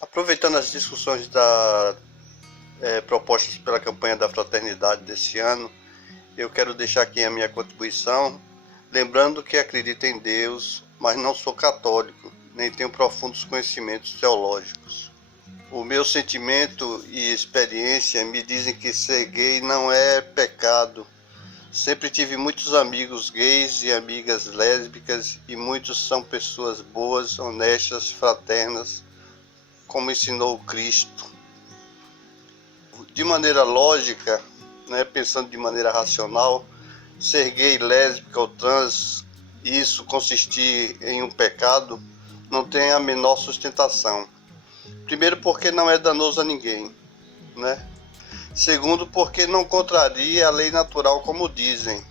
Aproveitando as discussões propostas pela campanha da fraternidade desse ano, eu quero deixar aqui a minha contribuição, lembrando que acredito em Deus, mas não sou católico, nem tenho profundos conhecimentos teológicos. O meu sentimento e experiência me dizem que ser gay não é pecado. Sempre tive muitos amigos gays e amigas lésbicas e muitos são pessoas boas, honestas, fraternas, como ensinou Cristo. De maneira lógica, né, pensando de maneira racional, ser gay, lésbica ou trans, isso consistir em um pecado, não tem a menor sustentação. Primeiro, porque não é danoso a ninguém, né? Segundo, porque não contraria a lei natural, como dizem,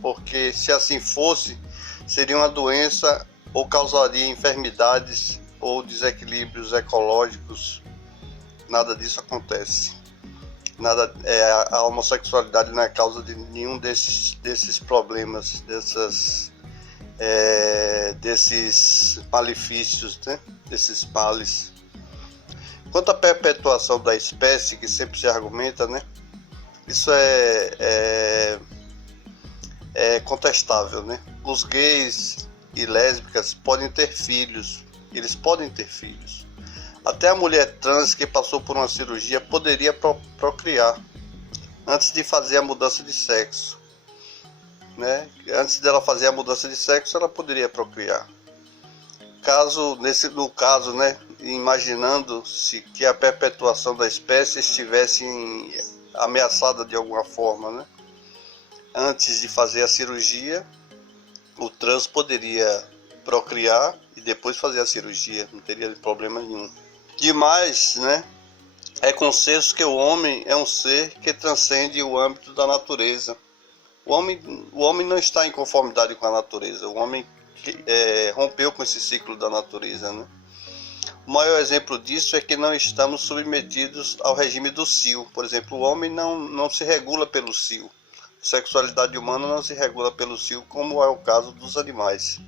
porque se assim fosse, seria uma doença ou causaria enfermidades ou desequilíbrios ecológicos. Nada disso acontece. A homossexualidade não é causa de nenhum desses problemas, desses malefícios, né? Desses males. Quanto à perpetuação da espécie, que sempre se argumenta, né? Isso é contestável, né? Os gays e lésbicas podem ter filhos, eles podem ter filhos. Até a mulher trans que passou por uma cirurgia poderia procriar antes de fazer a mudança de sexo, né? Antes dela fazer a mudança de sexo, ela poderia procriar. No caso, né, imaginando-se que a perpetuação da espécie estivesse ameaçada de alguma forma, né? Antes de fazer a cirurgia, o trans poderia procriar e depois fazer a cirurgia, não teria problema nenhum. Demais, né? É consenso que o homem é um ser que transcende o âmbito da natureza. O homem não está em conformidade com a natureza. O homem rompeu com esse ciclo da natureza, né? O maior exemplo disso é que não estamos submetidos ao regime do cio. Por exemplo, o homem não se regula pelo cio. A sexualidade humana não se regula pelo cio, como é o caso dos animais.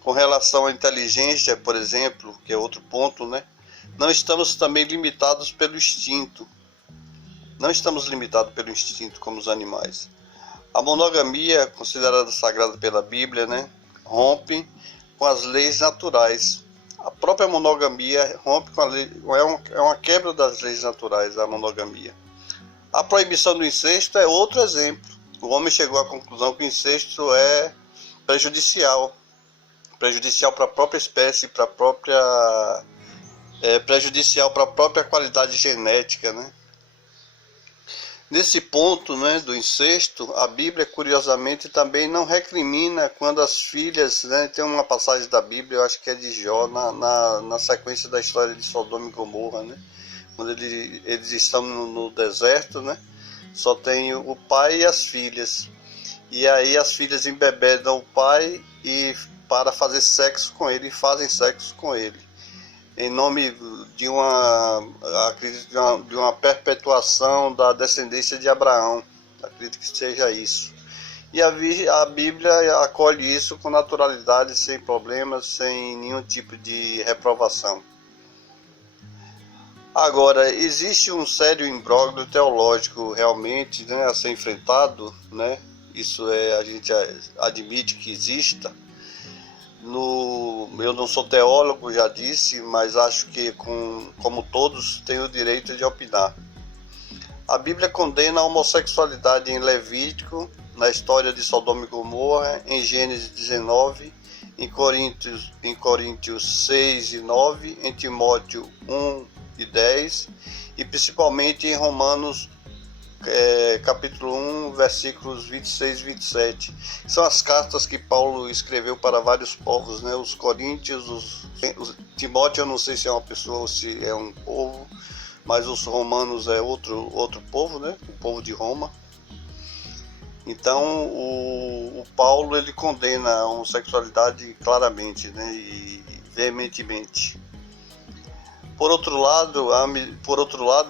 Com relação à inteligência, por exemplo, que é outro ponto, né? Não estamos também limitados pelo instinto. Não estamos limitados pelo instinto como os animais. A monogamia, considerada sagrada pela Bíblia, né, rompe com as leis naturais. A própria monogamia rompe com a lei, é uma quebra das leis naturais, a monogamia. A proibição do incesto é outro exemplo. O homem chegou à conclusão que o incesto é prejudicial para a própria espécie, prejudicial para a própria qualidade genética, né? Nesse ponto, né, do incesto, a Bíblia, curiosamente, também não recrimina quando as filhas, né, tem uma passagem da Bíblia, eu acho que é de Jó, na sequência da história de Sodoma e Gomorra, né? Quando eles estão no deserto, né? Só tem o pai e as filhas. E aí as filhas embebedam o pai e para fazer sexo com ele, fazem sexo com ele, em nome de de uma perpetuação da descendência de Abraão. Acredito que seja isso. E a Bíblia acolhe isso com naturalidade, sem problemas, sem nenhum tipo de reprovação. Agora, existe um sério imbróglio teológico realmente, né, a ser enfrentado, né? Isso a gente admite que exista. Eu não sou teólogo, já disse, mas acho que, como todos, tenho o direito de opinar. A Bíblia condena a homossexualidade em Levítico, na história de Sodoma e Gomorra, em Gênesis 19, em Coríntios 6 e 9, em Timóteo 1 e 10, e principalmente em Romanos capítulo 1, versículos 26 e 27. São as cartas que Paulo escreveu para vários povos, né? Os coríntios, Timóteo, eu não sei se é uma pessoa ou se é um povo, mas os romanos é outro povo, né? O povo de Roma. Então, o Paulo, ele condena a homossexualidade claramente, né? E veementemente. Por outro lado,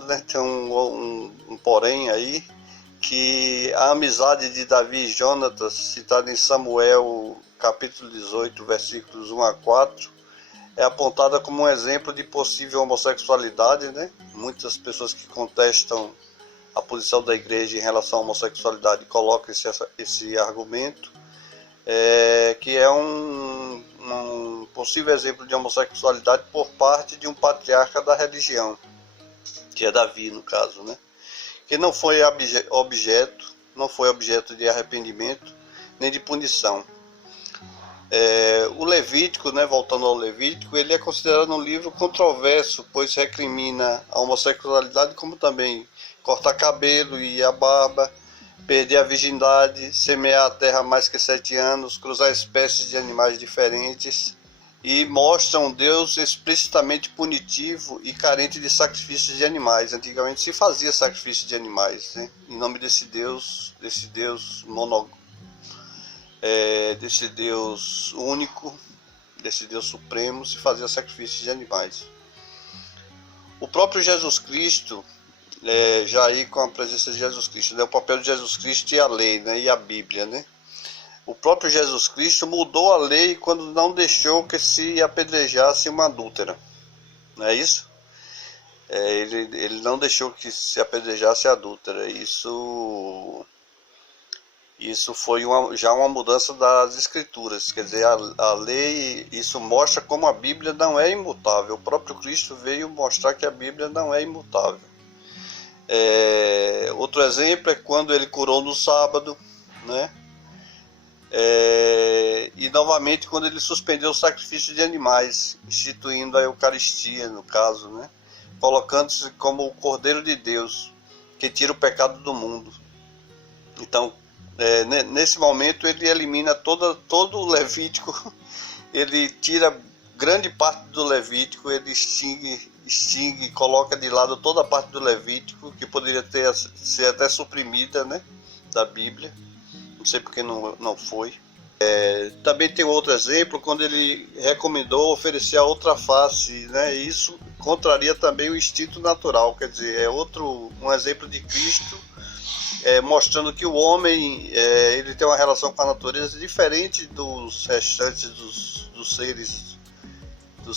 né, tem um porém aí, que a amizade de Davi e Jonatas, citada em Samuel, capítulo 18, versículos 1 a 4, é apontada como um exemplo de possível homossexualidade, né? Muitas pessoas que contestam a posição da igreja em relação à homossexualidade colocam esse argumento, que é um possível exemplo de homossexualidade por parte de um patriarca da religião, que é Davi, no caso, né? Que não foi objeto de arrependimento nem de punição. O Levítico, né, voltando ao Levítico, ele é considerado um livro controverso, pois recrimina a homossexualidade, como também cortar cabelo e a barba, perder a virgindade, semear a terra mais que 7 anos, cruzar espécies de animais diferentes, e mostra um Deus explicitamente punitivo e carente de sacrifícios de animais. Antigamente se fazia sacrifício de animais, né? Em nome desse Deus desse Deus único, desse Deus supremo, se fazia sacrifício de animais. O próprio Jesus Cristo, já aí com a presença de Jesus Cristo, né, o papel de Jesus Cristo e a lei, né, e a Bíblia, né? O próprio Jesus Cristo mudou a lei quando não deixou que se apedrejasse uma adúltera, não é isso? Ele não deixou que se apedrejasse a adúltera. Isso foi já uma mudança das escrituras, quer dizer, a lei, isso mostra como a Bíblia não é imutável. O próprio Cristo veio mostrar que a Bíblia não é imutável. Outro exemplo é quando ele curou no sábado, né? E novamente quando ele suspendeu o sacrifício de animais, instituindo a Eucaristia, no caso, né? Colocando-se como o Cordeiro de Deus, que tira o pecado do mundo. Então, nesse momento ele elimina todo o Levítico, ele tira grande parte do Levítico, ele extingue, coloca de lado toda a parte do Levítico, que poderia ser até suprimida, né, da Bíblia. Não sei porque não foi. Também tem outro exemplo, quando ele recomendou oferecer a outra face, né? Isso contraria também o instinto natural, quer dizer, um exemplo de Cristo, mostrando que o homem ele tem uma relação com a natureza diferente dos restantes dos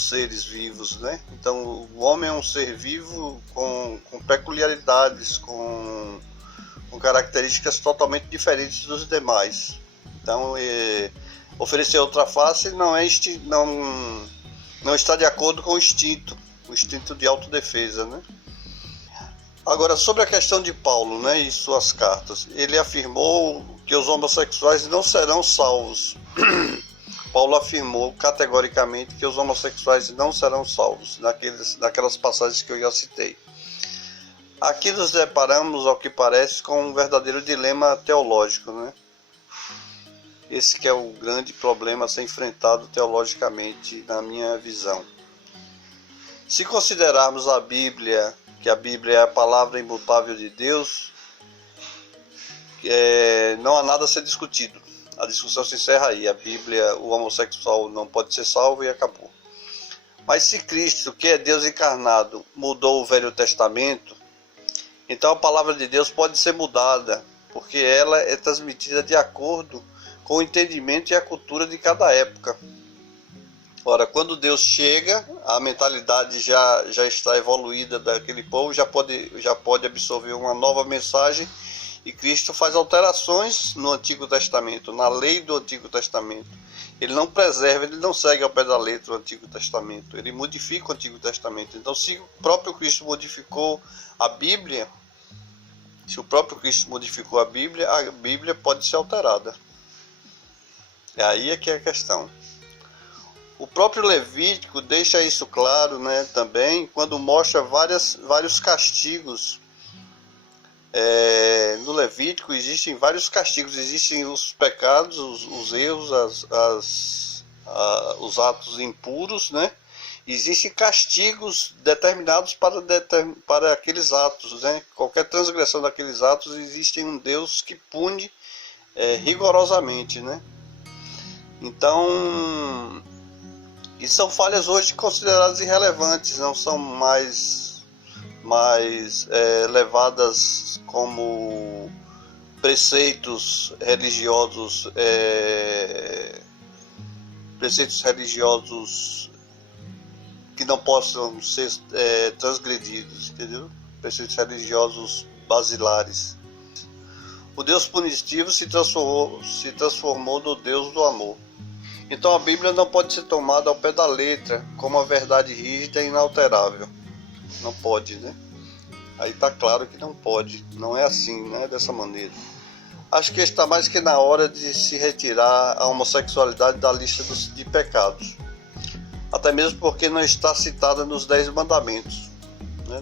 seres vivos, né? Então o homem é um ser vivo com peculiaridades, com características totalmente diferentes dos demais. Então, oferecer outra face não está de acordo com o instinto de autodefesa, né? Agora, sobre a questão de Paulo, né, e suas cartas, ele afirmou que os homossexuais não serão salvos. Paulo afirmou categoricamente que os homossexuais não serão salvos, naquelas passagens que eu já citei. Aqui nos deparamos, ao que parece, com um verdadeiro dilema teológico, né? Esse que é o grande problema a ser enfrentado teologicamente, na minha visão. Se considerarmos que a Bíblia é a palavra imutável de Deus, não há nada a ser discutido. A discussão se encerra aí. A Bíblia, o homossexual não pode ser salvo e acabou. Mas se Cristo, que é Deus encarnado, mudou o Velho Testamento, então a palavra de Deus pode ser mudada, porque ela é transmitida de acordo com o entendimento e a cultura de cada época. Ora, quando Deus chega, a mentalidade já está evoluída daquele povo, já pode absorver uma nova mensagem, e Cristo faz alterações no Antigo Testamento, na lei do Antigo Testamento. Ele não preserva, ele não segue ao pé da letra o Antigo Testamento, ele modifica o Antigo Testamento. Então, se o próprio Cristo modificou a Bíblia, a Bíblia pode ser alterada. Aí é que é a questão. O próprio Levítico deixa isso claro, né, também, quando mostra vários castigos. No Levítico existem vários castigos, existem os pecados, os erros, os atos impuros, né? Existem castigos determinados para aqueles atos, né? Qualquer transgressão daqueles atos, existe um Deus que pune rigorosamente, né? Então, e são falhas hoje consideradas irrelevantes, não são mais levadas como preceitos religiosos que não possam ser transgredidos, entendeu? Preceitos religiosos basilares. O Deus punitivo se transformou no Deus do amor. Então a Bíblia não pode ser tomada ao pé da letra como uma verdade rígida e inalterável. Não pode, né? Aí está claro que não pode. Não é assim, não é dessa maneira. Acho que está mais que na hora de se retirar a homossexualidade da lista de pecados. Até mesmo porque não está citada nos 10 mandamentos, né?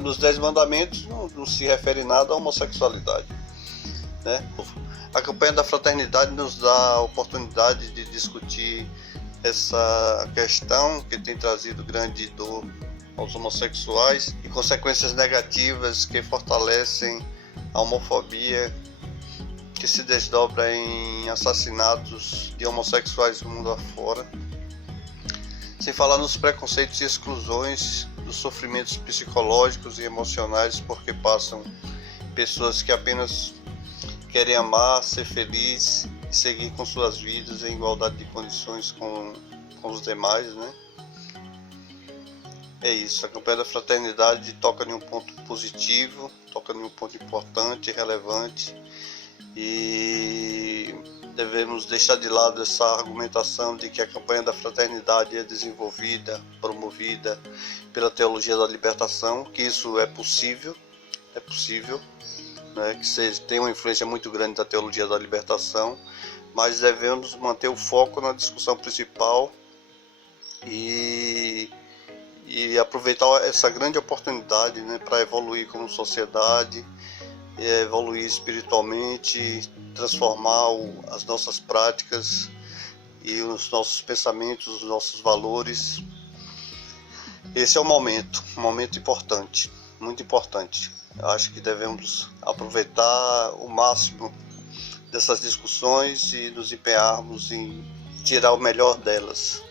Nos 10 mandamentos não se refere nada à homossexualidade, né? A campanha da fraternidade nos dá a oportunidade de discutir essa questão que tem trazido grande dor aos homossexuais e consequências negativas que fortalecem a homofobia, que se desdobra em assassinatos de homossexuais no mundo afora, sem falar nos preconceitos e exclusões, dos sofrimentos psicológicos e emocionais porque passam pessoas que apenas querem amar, ser feliz e seguir com suas vidas em igualdade de condições com os demais, né? É isso, a campanha da fraternidade toca em um ponto positivo, toca em um ponto importante, relevante, e devemos deixar de lado essa argumentação de que a campanha da fraternidade é desenvolvida, promovida pela teologia da libertação, que isso é possível, né, que tem uma influência muito grande da teologia da libertação, mas devemos manter o foco na discussão principal e aproveitar essa grande oportunidade, né, para evoluir como sociedade, evoluir espiritualmente, transformar as nossas práticas e os nossos pensamentos, os nossos valores. Esse é um momento importante, muito importante. Eu acho que devemos aproveitar o máximo dessas discussões e nos empenharmos em tirar o melhor delas.